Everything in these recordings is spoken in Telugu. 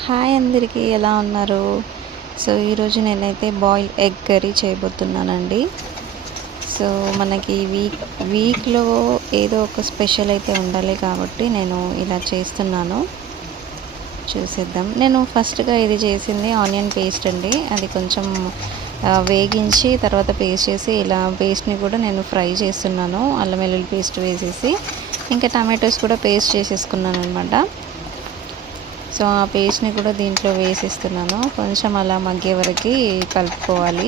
హాయ్ అందరికీ, ఎలా ఉన్నారు? సో ఈరోజు నేనైతే బాయిల్ ఎగ్ కర్రీ చేయబోతున్నానండి. సో మనకి వీక్లో ఏదో ఒక స్పెషల్ అయితే ఉండాలి కాబట్టి నేను ఇలా చేస్తున్నాను. చూసేద్దాం. నేను ఫస్ట్గా ఇది చేసింది ఆనియన్ పేస్ట్ అండి. అది కొంచెం వేగించి తర్వాత పేస్ట్ చేసి ఇలా పేస్ట్ని కూడా నేను ఫ్రై చేస్తున్నాను. అల్లం వెల్లుల్లి పేస్ట్ వేసేసి ఇంకా టమాటోస్ కూడా పేస్ట్ చేసేసుకున్నాను అనమాట. సో ఆ పేస్ట్ని కూడా దీంట్లో వేసిస్తున్నాను. కొంచెం అలా మగ్గే వరకు కలుపుకోవాలి.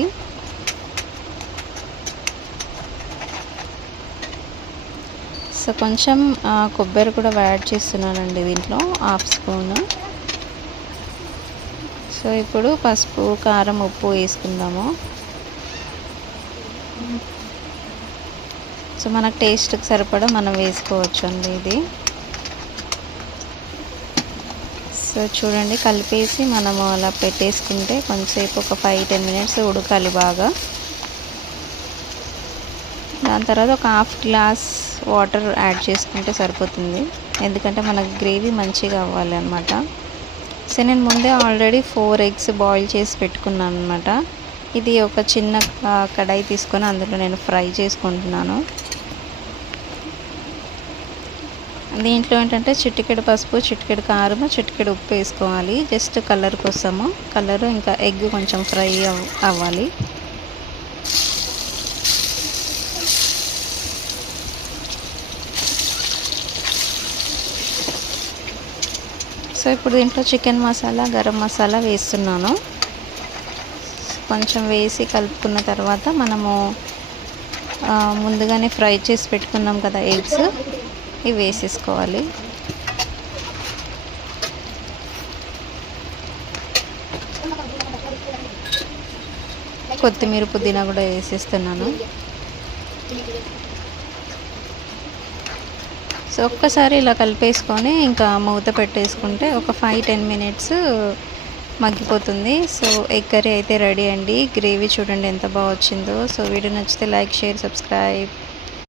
సో కొంచెం కొబ్బరి కూడా యాడ్ చేస్తున్నానండి దీంట్లో, హాఫ్ స్పూన్. సో ఇప్పుడు పసుపు, కారం, ఉప్పు వేసుకుందాము. సో మనకు టేస్ట్కి సరిపడా మనం వేసుకోవచ్చు అండి ఇది. సో చూడండి, కలిపేసి మనము అలా పెట్టేసుకుంటే కొంచెంసేపు ఒక 5-10 మినిట్స్ ఉడకాలి బాగా. దాని తర్వాత ఒక హాఫ్ గ్లాస్ వాటర్ యాడ్ చేసుకుంటే సరిపోతుంది, ఎందుకంటే మనకు గ్రేవీ మంచిగా అవ్వాలి అనమాట. సో నేను ముందే ఆల్రెడీ 4 ఎగ్స్ బాయిల్ చేసి పెట్టుకున్నాను అనమాట. ఇది ఒక చిన్న కడాయి తీసుకొని అందులో నేను ఫ్రై చేసుకుంటున్నాను. దీంట్లో ఏంటంటే చిటికెడు పసుపు, చిటికెడు కారం, చిటికెడు ఉప్పు వేసుకోవాలి. జస్ట్ కలర్ కోసము, కలరు ఇంకా ఎగ్ కొంచెం ఫ్రై అవ్వాలి. సో ఇప్పుడు దీంట్లో చికెన్ మసాలా, గరం మసాలా వేస్తున్నాను. కొంచెం వేసి కలుపుకున్న తర్వాత మనము ముందుగానే ఫ్రై చేసి పెట్టుకున్నాం కదా ఎగ్స్, ఇవి వేసేసుకోవాలి. కొత్తిమీర, పుదీనా కూడా వేసేస్తున్నాను. సో ఒక్కసారి ఇలా కలిపేసుకొని ఇంకా మూత పెట్టేసుకుంటే ఒక 5-10 మినిట్స్ మగ్గిపోతుంది. సో ఎగ్ కర్రీ అయితే రెడీ అండి. గ్రేవీ చూడండి ఎంత బాగా వచ్చిందో. సో వీడియో నచ్చితే లైక్, షేర్, సబ్స్క్రైబ్.